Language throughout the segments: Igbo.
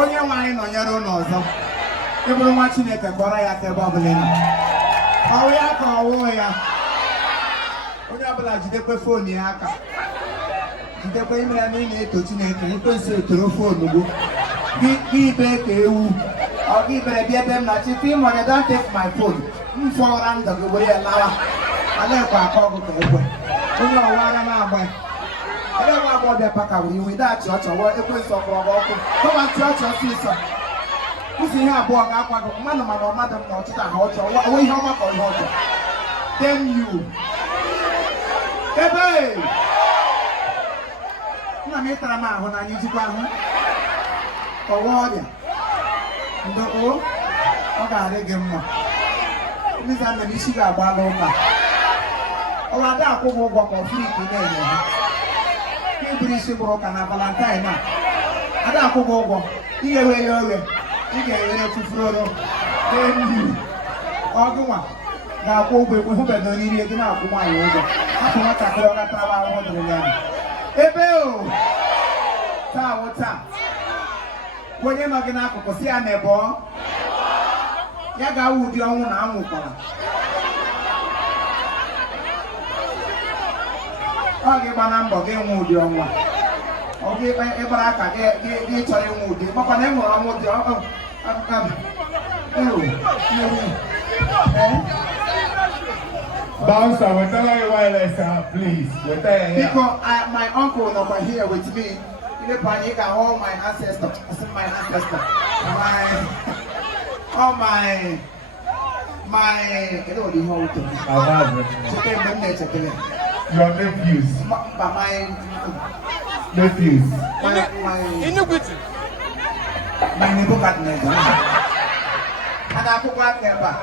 onye nwanyị nọnyere ụlọ ọzọ ịbụrụ nwa Chineke kpọrọ ya ka ebe ọbụla ị nọ ọwụ ya ka ọwụ ya onye ọbụla jidekwe foonu ya aka jidekwe ime ya na ị na-eto Chineke ikwensu etoro foonu gị ibe ka ewu ọ gị bere bịa ebe m na chiefimocomedylatest don't take my phone m fọra ndụ gị were ya lawa alekwa aka ọgụ ka ekwe onye ọwara m agba ebe nwa agbọghọbịa paka were iwe daghachi ọchọ ekwensu ọkpọrọ gị ọkụ kọma ntị ọchị ọsịsọ ụzọ ihe abụọ ga-akwa gị mmadụ mana ọmadụ m na ọchịta ha ọchọ onwe ihe ọma ka ihe ọchọ tem you ebe nna m ịtara m ahụ na anyị jikwa ahụ ọwa ọrịa ndoko ọ ga-adị gị mma ndị za mere isi ga-agbala ụka ọwa ada akwụ gị ụgwọ ka ọfiri ike na-enye ha ka iburu isi bụrụ ụka na valentine a ada akwụ gị ụgwọ ị ga-ewe ya oghe ị ga-ewere tụfuroro n'elu ọgụnwa ga-akwụ ụgwọ ekwe hụbedo n'iri gị na-akwụ nwaanyị ụgwọ hapụ nwatakịrị ọ gatara ahụhụ dịrị ya ebe o taa wụ taa onye nọ gị n'akụkụ si ya n'ebe ya ga-awụ ụdị ọnwụ na anwụkwara ọ gị gba na mbọ gị nwe ụdị ọnwa ọ gị ịgbara aka gị chọrọ ịnwe ụdị makwa na enwere ọnwụ dị Bouncer, we'll tell you why let's please. We'll tell you here. Because my uncle over here with me, all my ancestors, my ancestors, you know the whole thing. Your nephews. Nephews. My Nebuchadnezzar. And I put back there back.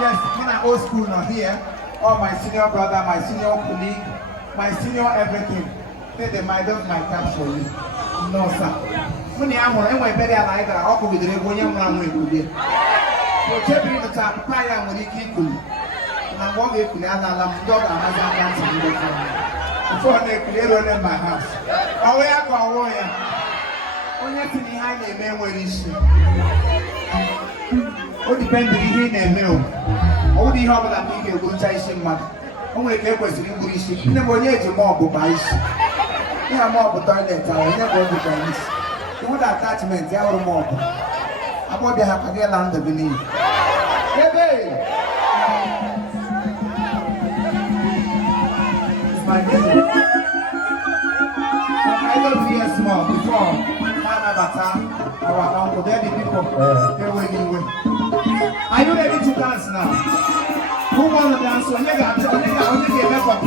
Yes, when I old school now here, all my senior brother, my senior colleague, my senior everything, they might have my cap for you. No, sir. When you are more, and we're better like that, I'll be the one man with you. So, taking the time, prior when you keep cool. And I'm walking to the other dog and I don't want to do it before they clear on my house. Oh, yeah, go away. Only thing behind the man where is she? All depends on the name. All the home that make a good chasing man. Only the question English. Never yet a mob of ice. You have more of toilet. I will never go to Chinese. You want attachment, they are mob. About the have a girl under beneath. It's my business. I don't feel small before. Our uncle, they're the people. They're waiting. Are you ready to dance now? Who want to dance? When you got to make up